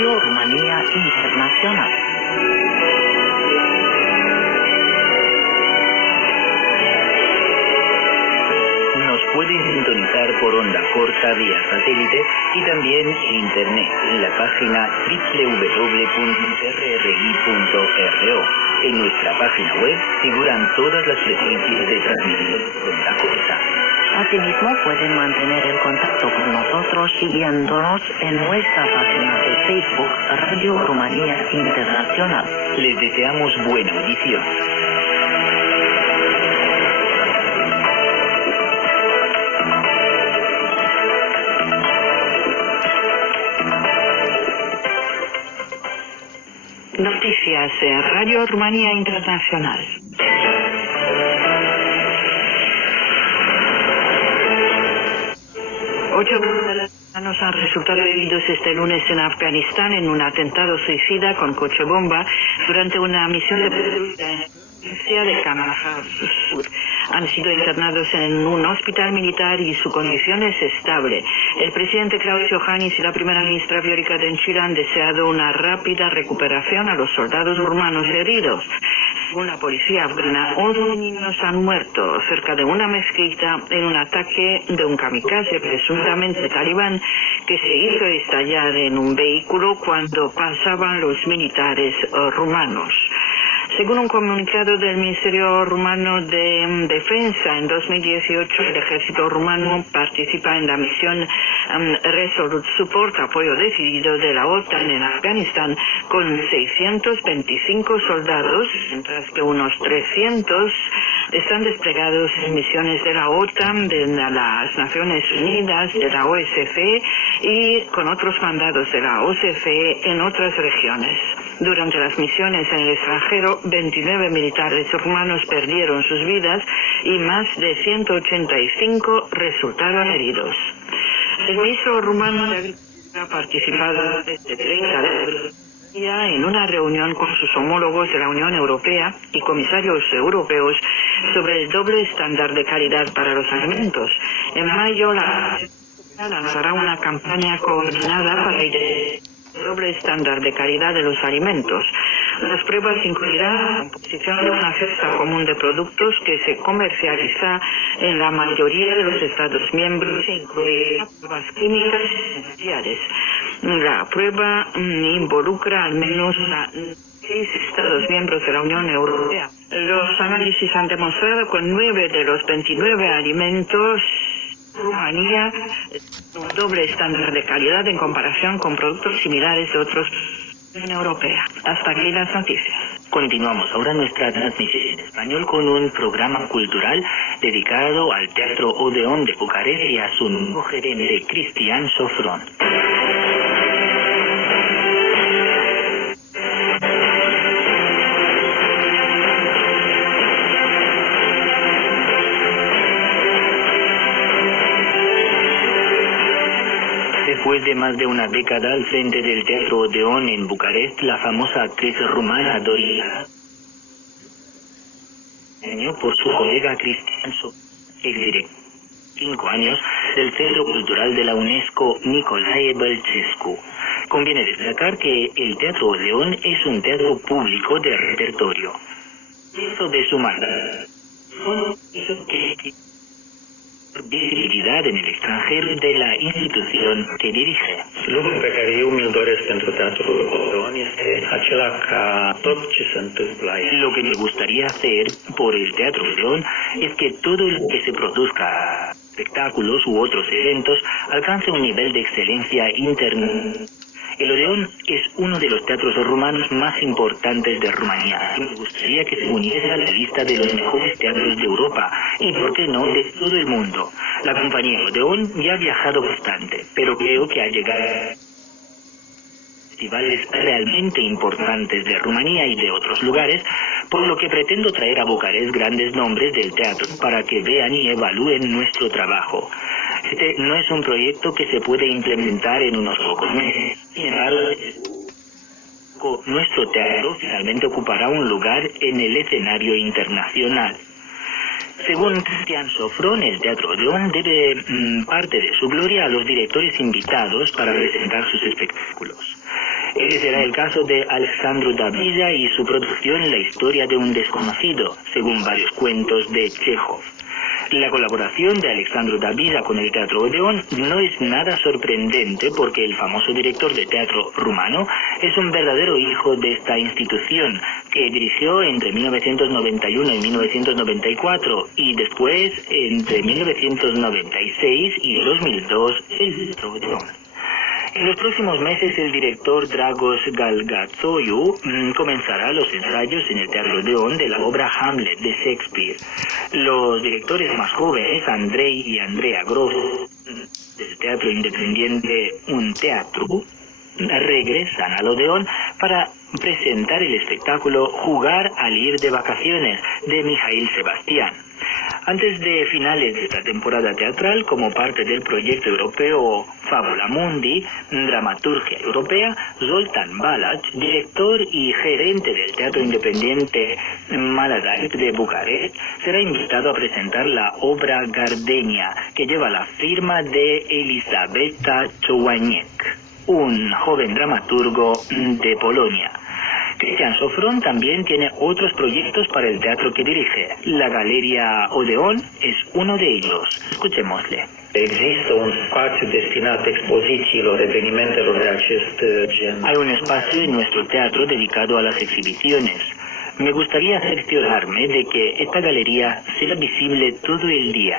Radio Rumanía Internacional. Nos pueden sintonizar por onda corta vía satélite y también en internet en la página www.rri.ro. En nuestra página web figuran todas las frecuencias de transmisión por onda corta. Asimismo, pueden mantener el contacto con nosotros siguiéndonos en nuestra página de Facebook Radio Rumanía Internacional. Les deseamos buena audición. Noticias de Radio Rumanía Internacional. Ocho venezolanos han resultado heridos este lunes en Afganistán en un atentado suicida con coche bomba durante una misión de patrulla de Kandahar Sur. Han sido internados en un hospital militar y su condición es estable. El presidente Klaus Iohannis y la primera ministra Viorica Dăncilă han deseado una rápida recuperación a los soldados rumanos heridos. Según la policía afgana, 11 niños han muerto cerca de una mezquita en un ataque de un kamikaze presuntamente talibán que se hizo estallar en un vehículo cuando pasaban los militares rumanos. Según un comunicado del Ministerio Rumano de Defensa, en 2018 el ejército rumano participa en la misión Resolute Support, apoyo decidido de la OTAN en Afganistán, con 625 soldados, mientras que unos 300 están desplegados en misiones de la OTAN, de las Naciones Unidas, de la OSCE y con otros mandados de la OSCE en otras regiones. Durante las misiones en el extranjero, 29 militares rumanos perdieron sus vidas y más de 185 resultaron heridos. El ministro rumano de Agricultura ha participado desde 30 de abril en una reunión con sus homólogos de la Unión Europea y comisarios europeos sobre el doble estándar de calidad para los alimentos. En mayo lanzará una campaña coordinada para el doble estándar de calidad de los alimentos. Las pruebas incluirán la composición de una cesta común de productos que se comercializa en la mayoría de los Estados miembros e incluye pruebas químicas esenciales. La prueba involucra al menos 6 Estados miembros de la Unión Europea. Los análisis han demostrado que 9 de los 29 alimentos Rumanía un doble estándar de calidad en comparación con productos similares de otros en Europea. Hasta aquí las noticias. Continuamos ahora nuestra transmisión en español con un programa cultural dedicado al Teatro Odeón de Bucarest y a su nuevo gerente, Cristian Sofrón. Después de más de una década al frente del Teatro Odeón en Bucarest, la famosa actriz rumana Doriana, por su colega Cristian Sofrón, exdirector 5 años del Centro Cultural de la UNESCO Nicolae Bălcescu. Conviene destacar que el Teatro Odeón es un teatro público de repertorio. Eso de su mandato hizo que visibilidad în el extranjero de la institución que dirige. Lucrul pe care eu mi-l doresc pentru Teatrul Odeon este acela ca tot ce se întâmplă aici. Lo que me gustaría hacer por el Teatro Odeón es que todo lo que se produzca, espectáculos u otros eventos, alcance un nivel de excelencia internacional. El Odeón es uno de los teatros rumanos más importantes de Rumanía y me gustaría que se uniese a la lista de los mejores teatros de Europa y, por qué no, de todo el mundo. La compañía Odeón ya ha viajado bastante, pero creo que ha llegado a festivales realmente importantes de Rumanía y de otros lugares, por lo que pretendo traer a Bucarest grandes nombres del teatro para que vean y evalúen nuestro trabajo. Este no es un proyecto que se puede implementar en unos pocos meses. Sin embargo, nuestro teatro finalmente ocupará un lugar en el escenario internacional. Según Cristian Sofrón, el Teatro Odeón debe parte de su gloria a los directores invitados para presentar sus espectáculos. Ese será el caso de Alexandru Daviza y su producción La historia de un desconocido, según varios cuentos de Chekhov. La colaboración de Alexandru Daviza con el Teatro Odeón no es nada sorprendente porque el famoso director de teatro rumano es un verdadero hijo de esta institución que dirigió entre 1991 y 1994 y después entre 1996 y 2002 el Teatro Odeón. En los próximos meses el director Dragos Galgatsoiu comenzará los ensayos en el Teatro Odeón de la obra Hamlet de Shakespeare. Los directores más jóvenes, Andrei y Andrea Gross, del Teatro Independiente Un Teatro, regresan al Odeón para presentar el espectáculo Jugar al ir de vacaciones de Mijail Sebastián. Antes de finales de esta temporada teatral, como parte del proyecto europeo Fabula Mundi, Dramaturgia Europea, Zoltán Balac, director y gerente del Teatro Independiente Maladar de Bucarest, será invitado a presentar la obra Gardenia, que lleva la firma de Elisabeta Chowaniec, un joven dramaturgo de Polonia. Cristian Sofron también tiene otros proyectos para el teatro que dirige. La Galeria Odeón es uno de ellos. Escuchémosle. Există un spațiu destinat expozițiilor, evenimentelor de acest gen. Hay un espacio en nuestro teatro dedicado a las exhibiciones. Me gustaría cerciorarme de que esta galería sea visible todo el día.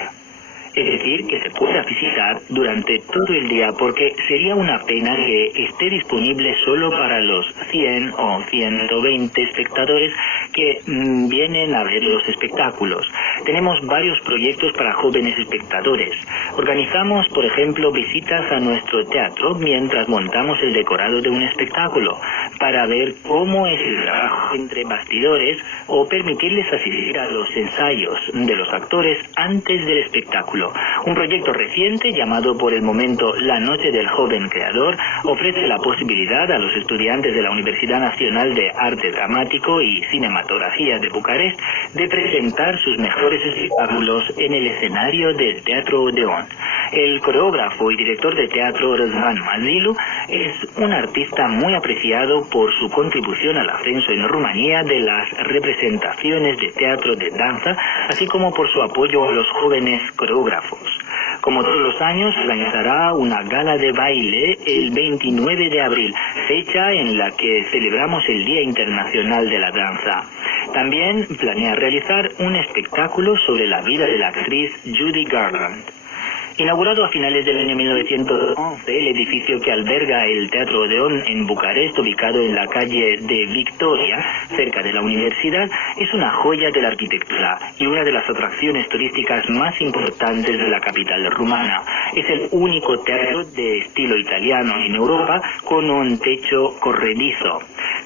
Es decir, que se pueda visitar durante todo el día, porque sería una pena que esté disponible solo para los 100 o 120 espectadores que vienen a ver los espectáculos. Tenemos varios proyectos para jóvenes espectadores. Organizamos, por ejemplo, visitas a nuestro teatro mientras montamos el decorado de un espectáculo, para ver cómo es el trabajo entre bastidores o permitirles asistir a los ensayos de los actores antes del espectáculo. Un proyecto reciente llamado por el momento La Noche del Joven Creador ofrece la posibilidad a los estudiantes de la Universidad Nacional de Arte Dramático y Cinematografía de Bucarest de presentar sus mejores espectáculos en el escenario del Teatro Odeón. El coreógrafo y director de teatro Răzvan Mazilu es un artista muy apreciado por su contribución al ascenso en Rumanía de las representaciones de teatro de danza, así como por su apoyo a los jóvenes coreógrafos. Como todos los años, organizará una gala de baile el 29 de abril, fecha en la que celebramos el Día Internacional de la Danza. También planea realizar un espectáculo sobre la vida de la actriz Judy Garland. Inaugurado a finales del año 1911, el edificio que alberga el Teatro Odeón en Bucarest, ubicado en la calle de Victoria, cerca de la universidad, es una joya de la arquitectura y una de las atracciones turísticas más importantes de la capital rumana. Es el único teatro de estilo italiano en Europa con un techo corredizo.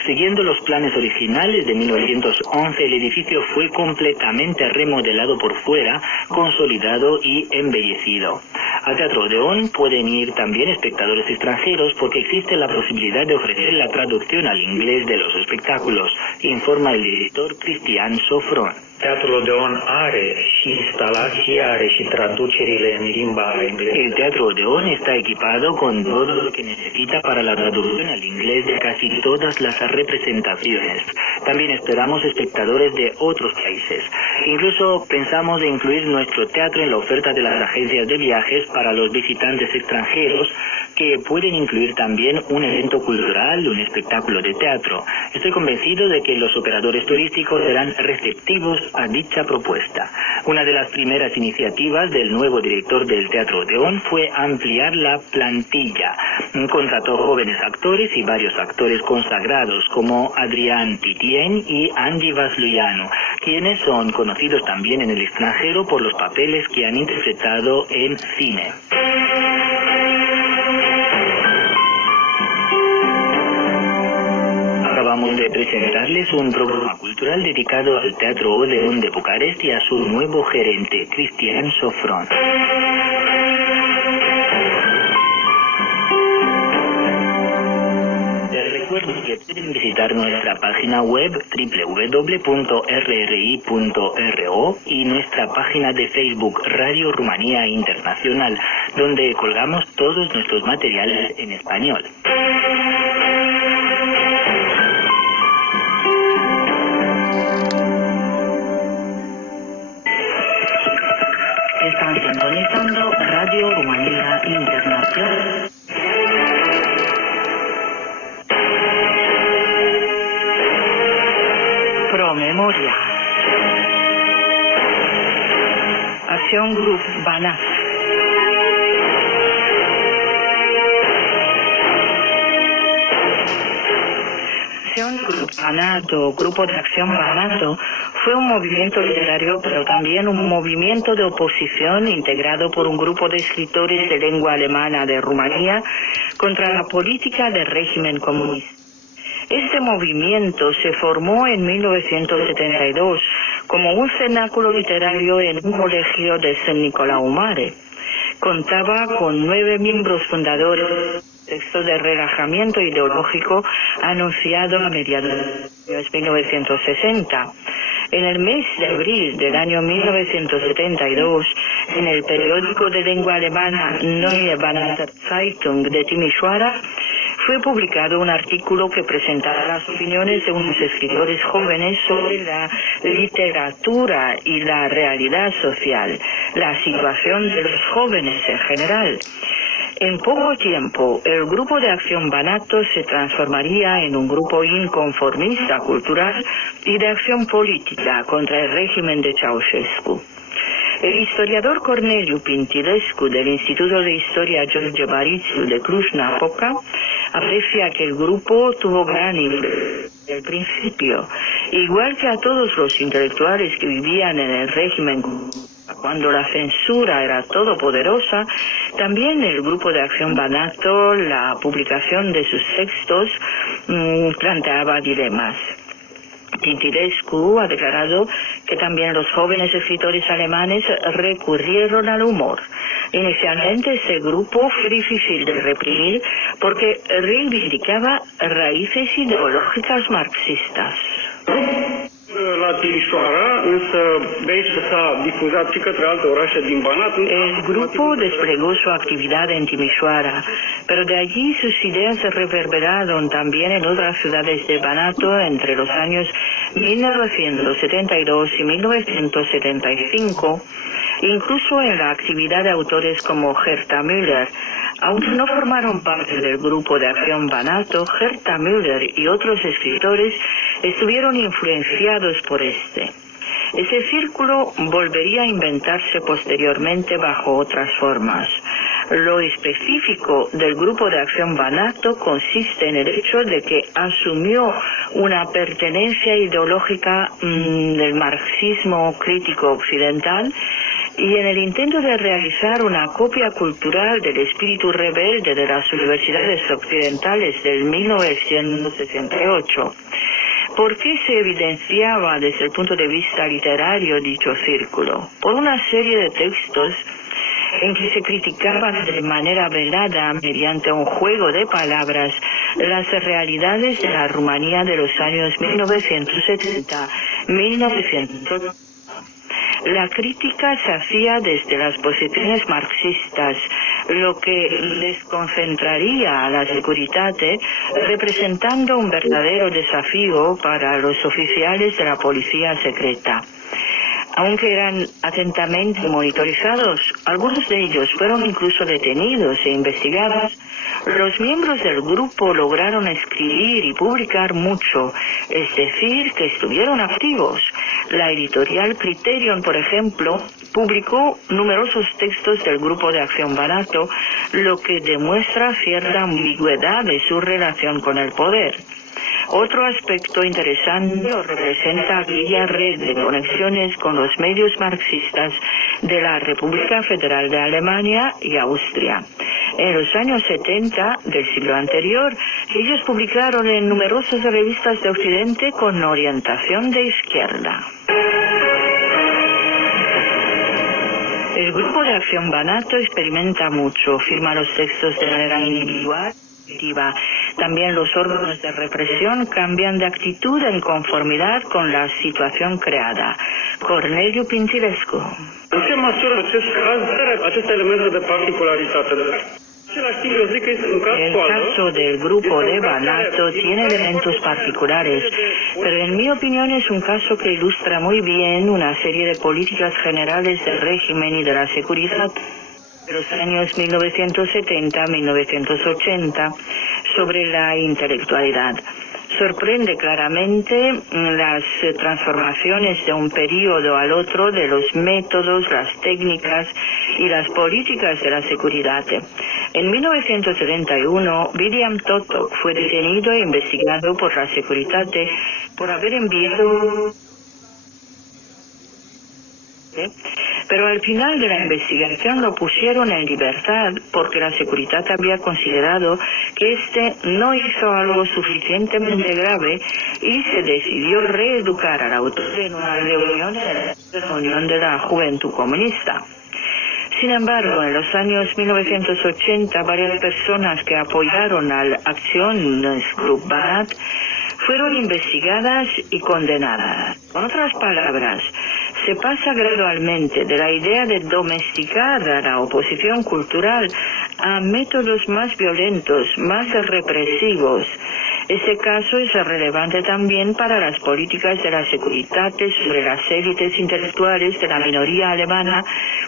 Siguiendo los planes originales de 1911, el edificio fue completamente remodelado por fuera, consolidado y embellecido. Al Teatro Odeón pueden ir también espectadores extranjeros porque existe la posibilidad de ofrecer la traducción al inglés de los espectáculos, informa el director Cristian Sofron. Teatrul Odeon are și instalații, are și traducerile în limba engleză. El Teatro Odeón está equipado con todo lo que necesita para la traducción al inglés de casi todas las representaciones. También esperamos espectadores de otros países. Incluso pensamos de incluir nuestro teatro en la oferta de las agencias de viajes para los visitantes extranjeros, que pueden incluir también un evento cultural, un espectáculo de teatro. Estoy convencido de que los operadores turísticos serán receptivos a dicha propuesta. Una de las primeras iniciativas del nuevo director del Teatro Odeón fue ampliar la plantilla. Contrató jóvenes actores y varios actores consagrados como Adrián Titien y Andy Vasluianu, quienes son conocidos también en el extranjero por los papeles que han interpretado en cine. Acabamos de presentarles un programa cultural dedicado al Teatro Odeón de Bucarest y a su nuevo gerente, Cristian Sofron. Les recuerdo que pueden visitar nuestra página web www.rri.ro y nuestra página de Facebook Radio Rumanía Internacional, donde colgamos todos nuestros materiales en español. Promemoria. Acción Grupo Banat. Banato, Grupo de Acción Banato, fue un movimiento literario, pero también un movimiento de oposición integrado por un grupo de escritores de lengua alemana de Rumanía contra la política del régimen comunista. Este movimiento se formó en 1972 como un cenáculo literario en un colegio de Sant Nicolau Mare. Contaba con 9 miembros fundadores. Texto de relajamiento ideológico anunciado a mediados de 1960. En el mes de abril del año 1972, en el periódico de lengua alemana Neue Banater Zeitung de Timișoara, fue publicado un artículo que presentaba las opiniones de unos escritores jóvenes sobre la literatura y la realidad social, la situación de los jóvenes en general. En poco tiempo, el Grupo de Acción Banato se transformaría en un grupo inconformista cultural y de acción política contra el régimen de Ceausescu. El historiador Corneliu Pintilescu del Instituto de Historia George Barițiu de Cluj-Napoca aprecia que el grupo tuvo gran influencia desde el principio, igual que a todos los intelectuales que vivían en el régimen. Cuando la censura era todopoderosa, también el Grupo de Acción Banato, la publicación de sus textos, planteaba dilemas. Pintilescu ha declarado que también los jóvenes escritores alemanes recurrieron al humor. Inicialmente este grupo fue difícil de reprimir porque reivindicaba raíces ideológicas marxistas. La Timișoara, însă de aici s-a difuzat și către alte orașe din Banat. El grupo desplegó su actividad en Timișoara, pero de allí sus ideas se reverberaron también en otras ciudades de Banato entre los años 1972 y 1975, incluso en la actividad de autores como Herta Müller. Aunque no formaron parte del Grupo de Acción Banato, Herta Müller y otros escritores estuvieron influenciados por este. Ese círculo volvería a inventarse posteriormente bajo otras formas. Lo específico del Grupo de Acción Banato consiste en el hecho de que asumió una pertenencia ideológica del marxismo crítico occidental y en el intento de realizar una copia cultural del espíritu rebelde de las universidades occidentales del 1968. ¿Por qué se evidenciaba desde el punto de vista literario dicho círculo? Por una serie de textos en que se criticaban de manera velada, mediante un juego de palabras, las realidades de la Rumanía de los años 1970-1980. La crítica se hacía desde las posiciones marxistas, lo que desconcentraría a la Securitate, representando un verdadero desafío para los oficiales de la policía secreta. Aunque eran atentamente monitorizados, algunos de ellos fueron incluso detenidos e investigados, los miembros del grupo lograron escribir y publicar mucho, es decir, que estuvieron activos. La editorial Criterion, por ejemplo, publicó numerosos textos del Grupo de Acción Banato, lo que demuestra cierta ambigüedad de su relación con el poder. Otro aspecto interesante lo representa aquella red de conexiones con los medios marxistas de la República Federal de Alemania y Austria. En los años 70 del siglo anterior, ellos publicaron en numerosas revistas de Occidente con orientación de izquierda. El Grupo de Acción Banato experimenta mucho, firma los textos de manera individual. También los órganos de represión cambian de actitud en conformidad con la situación creada. Corneliu Pintilescu. În ce măsură acest caz are aceste elemente de particularitate? El caso del Grupo de Banato tiene elementos particulares, pero en mi opinión es un caso que ilustra muy bien una serie de políticas generales del régimen y de la seguridad de los años 1970-1980 sobre la intelectualidad. Sorprende claramente las transformaciones de un periodo al otro de los métodos, las técnicas y las políticas de la seguridad. En 1971, William Totok fue detenido e investigado por la Seguridad por haber enviado... Pero al final de la investigación lo pusieron en libertad porque la Seguridad había considerado que este no hizo algo suficientemente grave y se decidió reeducar al autor en una reunión de la Juventud Comunista. Sin embargo, en los años 1980, varias personas que apoyaron a la acción Grup Banat fueron investigadas y condenadas. Con otras palabras, se pasa gradualmente de la idea de domesticar a la oposición cultural a métodos más violentos, más represivos. Este caso es relevante también para las políticas de la Seguridad sobre las élites intelectuales de la minoría alemana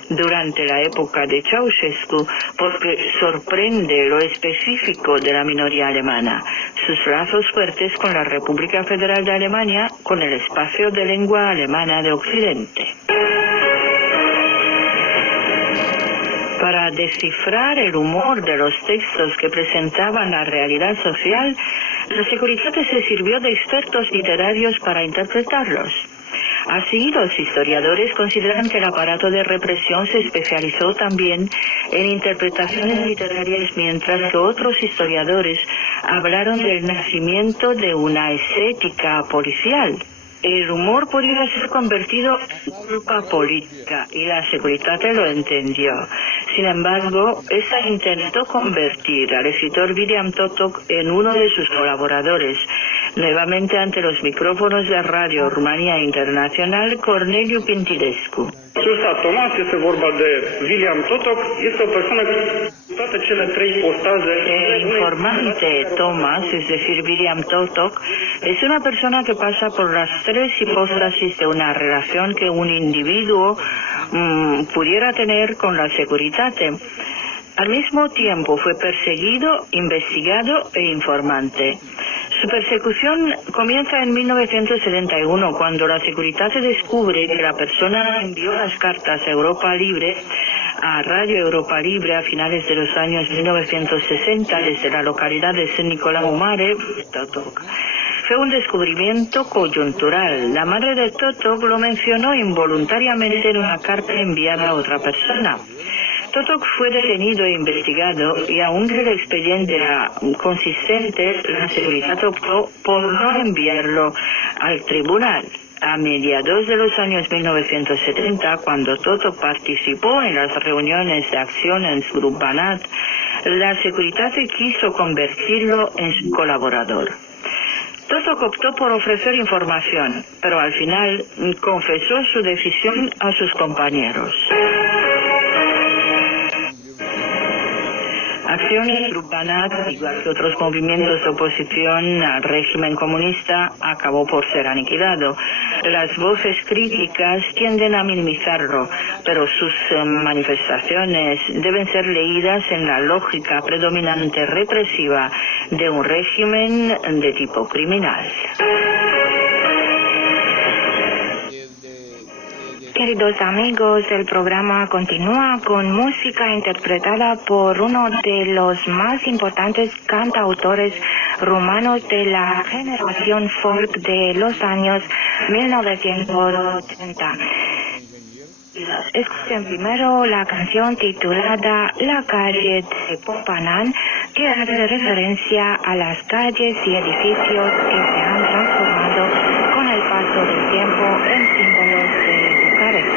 durante la época de Ceausescu, porque sorprende lo específico de la minoría alemana, sus lazos fuertes con la República Federal de Alemania, con el espacio de lengua alemana de Occidente. Para descifrar el humor de los textos que presentaban la realidad social, la Seguridad se sirvió de expertos literarios para interpretarlos. Así, los historiadores consideran que el aparato de represión se especializó también en interpretaciones literarias, mientras que otros historiadores hablaron del nacimiento de una estética policial. El humor podría ser convertido en culpa política y la Seguridad lo entendió. Sin embargo, esta intentó convertir al escritor William Totok en uno de sus colaboradores. Nuevamente ante los micrófonos de Radio Rumania Internațional, Corneliu Pintilescu. Sursa Thomas este vorba de William Totok, este o persoană cu toate cele trei postaze. El informante Thomas, es decir, William Totok, es una persona que pasa por las tres hipóstasis de una relación que un individuo pudiera tener con la Seguridad. Al mismo tiempo fue perseguido, investigado e informante. Su persecución comienza en 1971, cuando la Seguridad descubre que la persona envió las cartas a Europa Libre, a Radio Europa Libre, a finales de los años 1960, desde la localidad de San Nicolau Mare, Totok. Fue un descubrimiento coyuntural. La madre de Totok lo mencionó involuntariamente en una carta enviada a otra persona. Totok fue detenido e investigado y aunque el expediente era consistente, la Seguridad optó por no enviarlo al tribunal. A mediados de los años 1970, cuando Totok participó en las reuniones de acción en Grup Banat, la Seguridad quiso convertirlo en su colaborador. Totok optó por ofrecer información, pero al final confesó su decisión a sus compañeros. Acciones Grup Banat, igual que otros movimientos de oposición al régimen comunista, acabó por ser aniquilado. Las voces críticas tienden a minimizarlo, pero sus manifestaciones deben ser leídas en la lógica predominante represiva de un régimen de tipo criminal. Queridos amigos, el programa continúa con música interpretada por uno de los más importantes cantautores rumanos de la generación folk de los años 1980. Escuchen primero la canción titulada La calle de Popanan, que hace referencia a las calles y edificios que se han transformado con el paso del tiempo en símbolos de Bucarest.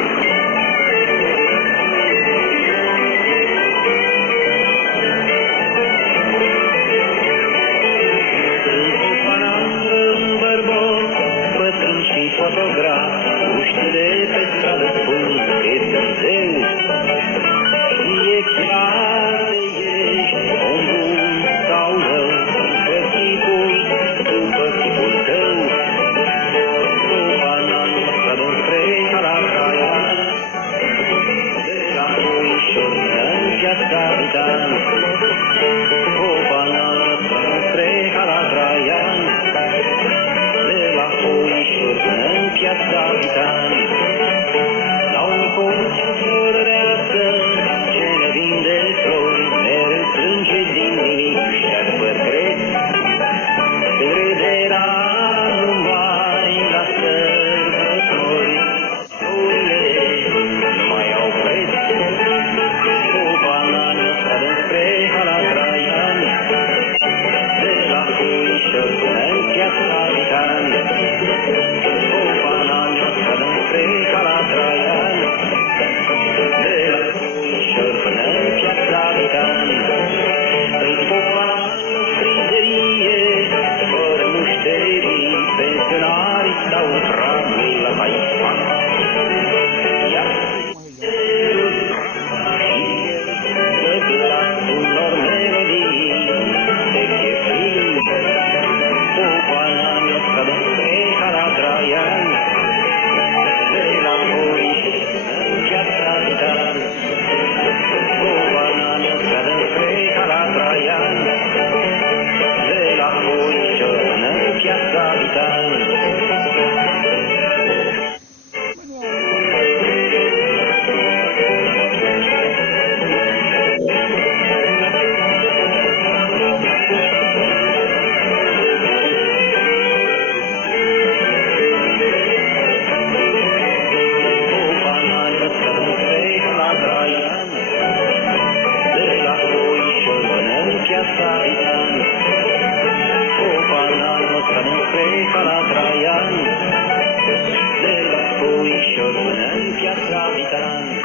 Fotograf, uși de pe stradă spun că e Dumnezeu. Și e clar că ești om bun sau rău, după chipul tău. Nu banan, să nu spre la caia,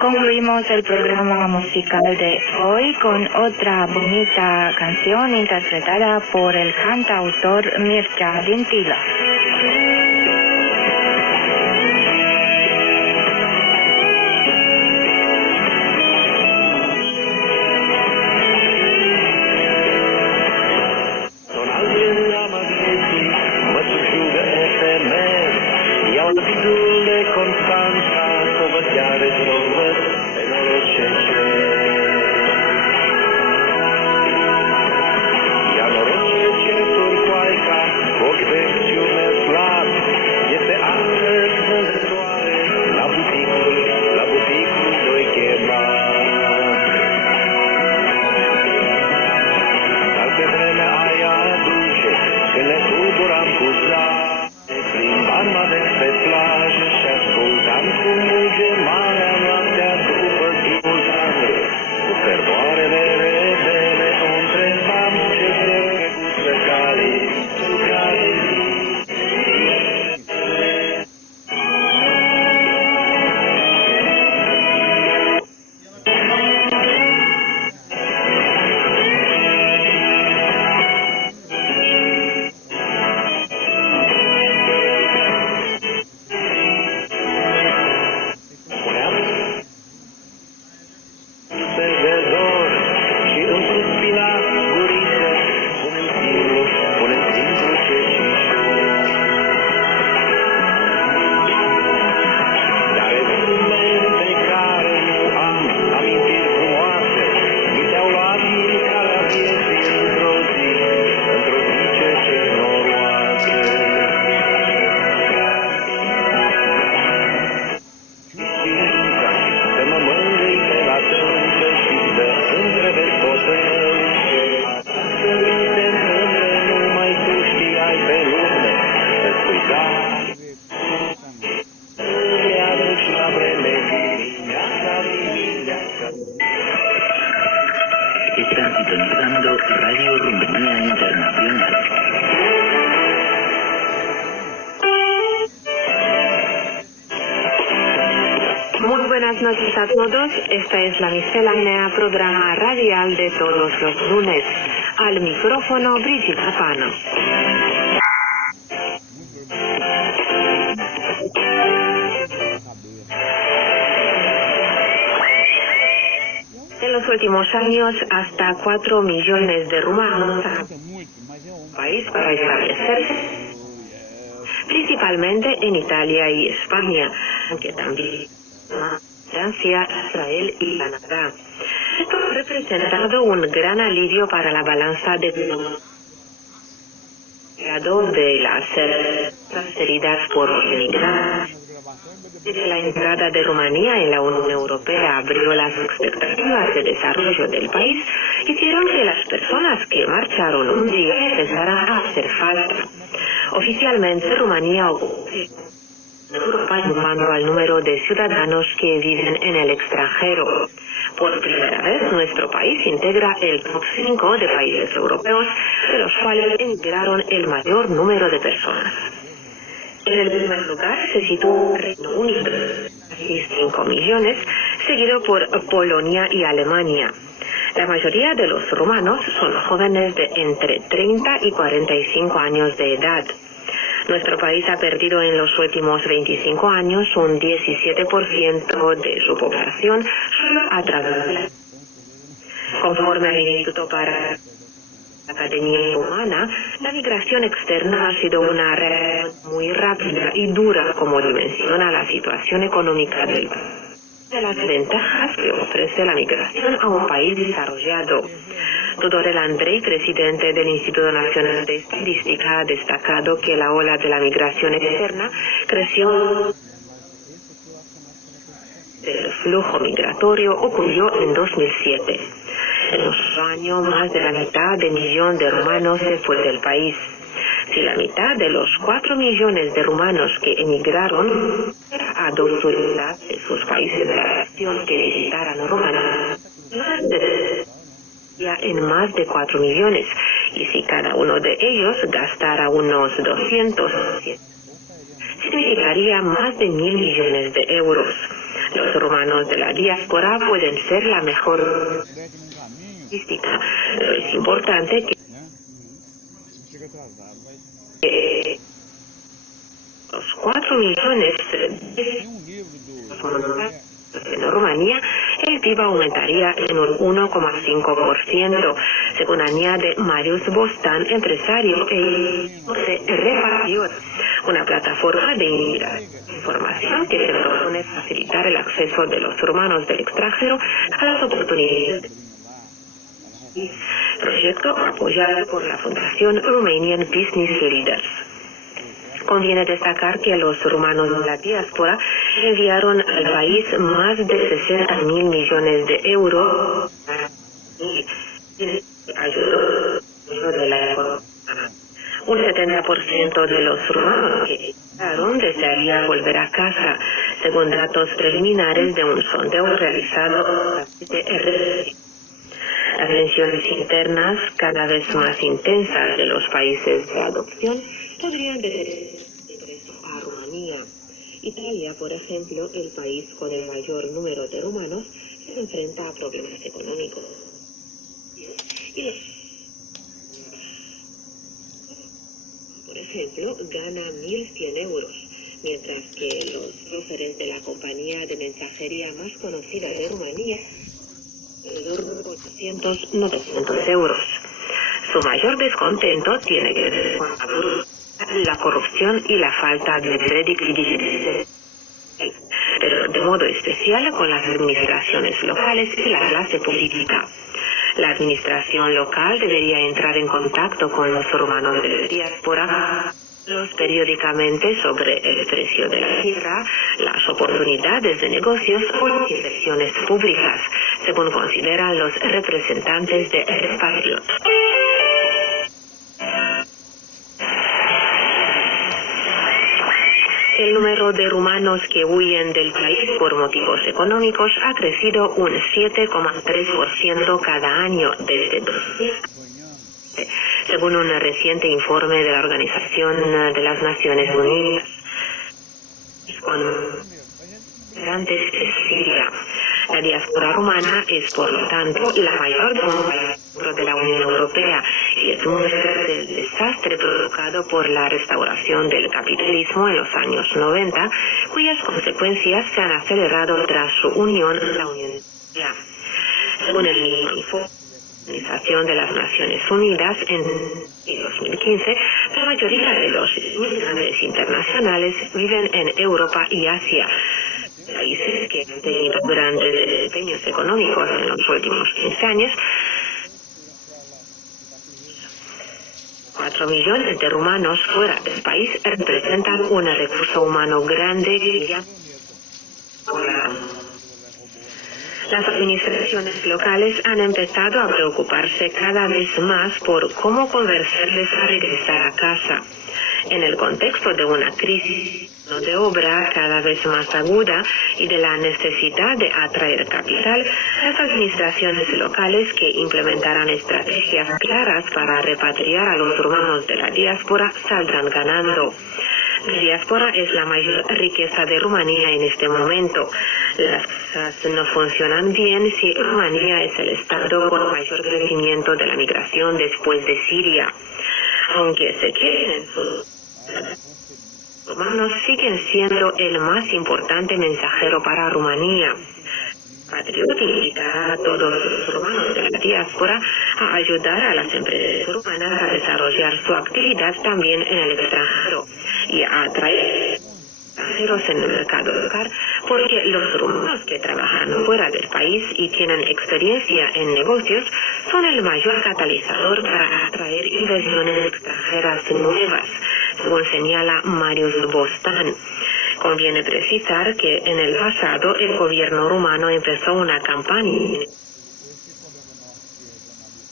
concluimos el programa musical de hoy con otra bonita canción interpretada por el cantautor Mircea Dintila. Están sintonizando Radio Rumanía Internacional. Muy buenas noches a todos. Esta es la miscelánea programa radial de todos los lunes. Al micrófono Brigitte Rapano. En los últimos años, hasta 4 millones de rumanos han país para establecerse, principalmente en Italia y España, aunque también Francia, Israel y Canadá. Esto ha representado un gran alivio para la balanza de las heridas por los inmigrantes. Desde la entrada de Rumanía en la Unión Europea abrió las expectativas de desarrollo del país, hicieron que las personas que marcharon un día empezaran a hacer falta. Oficialmente, Rumanía ocupa Europa en cuanto al número de ciudadanos que viven en el extranjero. Por primera vez, nuestro país integra el top 5 de países europeos, de los cuales emigraron el mayor número de personas. En el primer lugar se sitúa el Reino Unido, casi 5 millones, seguido por Polonia y Alemania. La mayoría de los rumanos son jóvenes de entre 30 y 45 años de edad. Nuestro país ha perdido en los últimos 25 años un 17% de su población a través de la... Conforme al Instituto para la Academia Humana, la migración externa ha sido una reacción muy rápida y dura como dimensiona la situación económica del país. De las ventajas que ofrece la migración a un país desarrollado. Tudorel Andrei, presidente del Instituto Nacional de Estadística, ha destacado que la ola de la migración externa creció. El flujo migratorio ocurrió en 2007. En nuestro año, más de la mitad de millón de rumanos se fue del país. Si la mitad de los 4 millones de rumanos que emigraron a 2 unidades de sus países de la nación que visitaran Rumanía, ya en más de 4 millones, y si cada uno de ellos gastara unos 200, significaría más de 1.000 millones de euros. Los rumanos de la diáspora pueden ser la mejor estadística, pero es importante que los 4 millones en Rumanía, el PIB aumentaría en un 1,5%, según añade Marius Bostan, empresario e repartidor, una plataforma de información que se propone facilitar el acceso de los rumanos del extranjero a las oportunidades. Proyecto apoyado por la Fundación Romanian Business Leaders. Conviene destacar que los rumanos de la diáspora enviaron al país más de 60.000 millones de euros y ayudó de la economía. Un 70% de los rumanos que llegaron desearía volver a casa, según datos preliminares de un sondeo realizado de RT. Las tensiones internas cada vez más intensas de los países de adopción podrían a Rumanía. Italia, por ejemplo, el país con el mayor número de rumanos, se enfrenta a problemas económicos. Por ejemplo, gana 1.100 euros, mientras que los próceres de la compañía de mensajería más conocida de Rumanía alrededor de 800-900 euros. Su mayor descontento tiene que ver con la corrupción y la falta de predictibilidad, pero de modo especial con las administraciones locales y la clase política. La administración local debería entrar en contacto con los rumanos de la diáspora periódicamente sobre el precio de la tierra, las oportunidades de negocios o las inversiones públicas, según consideran los representantes de Repatriot. El número de rumanos que huyen del país por motivos económicos ha crecido un 7,3% cada año desde 2000. Según un reciente informe de la Organización de las Naciones Unidas, con migrantes de Siria. La diáspora rumana es, por lo tanto, la mayor de la Unión Europea y es muestra del desastre provocado por la restauración del capitalismo en los años 90, cuyas consecuencias se han acelerado tras su unión a la Unión Europea. Según el mismo informe de la Organización de las Naciones Unidas, en 2015, la mayoría de los migrantes internacionales viven en Europa y Asia, países que han tenido grandes desempeños económicos en los últimos 15 años. 4 millones de rumanos fuera del país representan un recurso humano grande y las administraciones locales han empezado a preocuparse cada vez más por cómo convencerles a regresar a casa. En el contexto de una crisis de obra cada vez más aguda y de la necesidad de atraer capital, las administraciones locales que implementarán estrategias claras para repatriar a los rumanos de la diáspora saldrán ganando. La diáspora es la mayor riqueza de Rumanía en este momento. Las cosas no funcionan bien si Rumanía es el estado con mayor crecimiento de la migración después de Siria. Aunque se queden en sus rumanos, siguen siendo el más importante mensajero para Rumanía. Patriot invitará a todos los rumanos de la diáspora a ayudar a las empresas rumanas a desarrollar su actividad también en el extranjero y a atraer extranjeros en el mercado local, porque los rumanos que trabajan fuera del país y tienen experiencia en negocios son el mayor catalizador para atraer inversiones extranjeras nuevas, según señala Marius Bostan. Conviene precisar que en el pasado el gobierno rumano empezó una campaña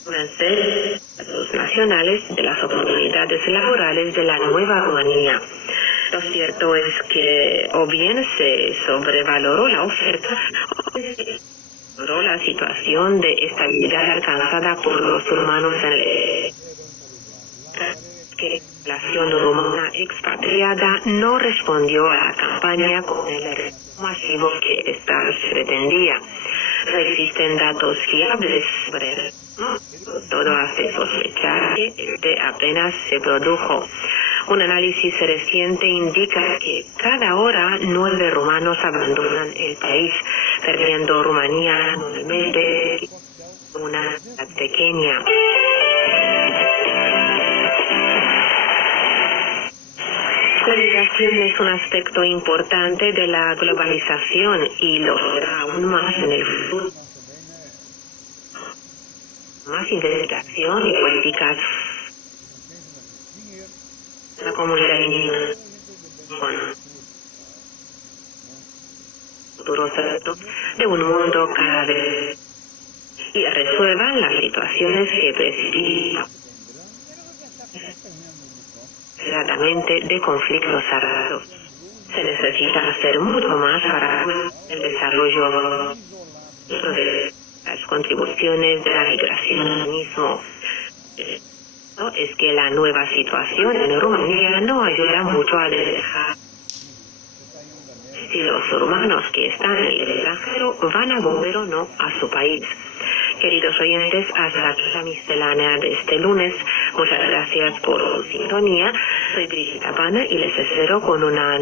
convencer a los nacionales de las oportunidades laborales de la nueva Rumanía. Lo cierto es que o bien se sobrevaloró la oferta o se valoró la situación de estabilidad alcanzada por los rumanos en que la población rumana expatriada no respondió a la campaña con el masivo que ésta pretendía. No existen datos fiables sobre él, ¿no? Todo hace sospechar que este apenas se produjo. Un análisis reciente indica que cada hora 9 rumanos abandonan el país, perdiendo Rumanía anualmente una pequeña. La migración es un aspecto importante de la globalización y lo será aún más en el futuro. Más investigación y políticas. La comunidad indígena con futuros retos de un mundo cada vez y resuelvan las situaciones que precisan de conflictos armados. Se necesita hacer mucho más para el desarrollo de las contribuciones de la migración mismo. Es que la nueva situación en Rumanía no ayuda mucho a despejar si los rumanos que están en el extranjero van a volver o no a su país. Queridos oyentes, hasta aquí la miscelánea de este lunes. Muchas gracias por su sintonía. Soy Brigitte Habana y les espero con una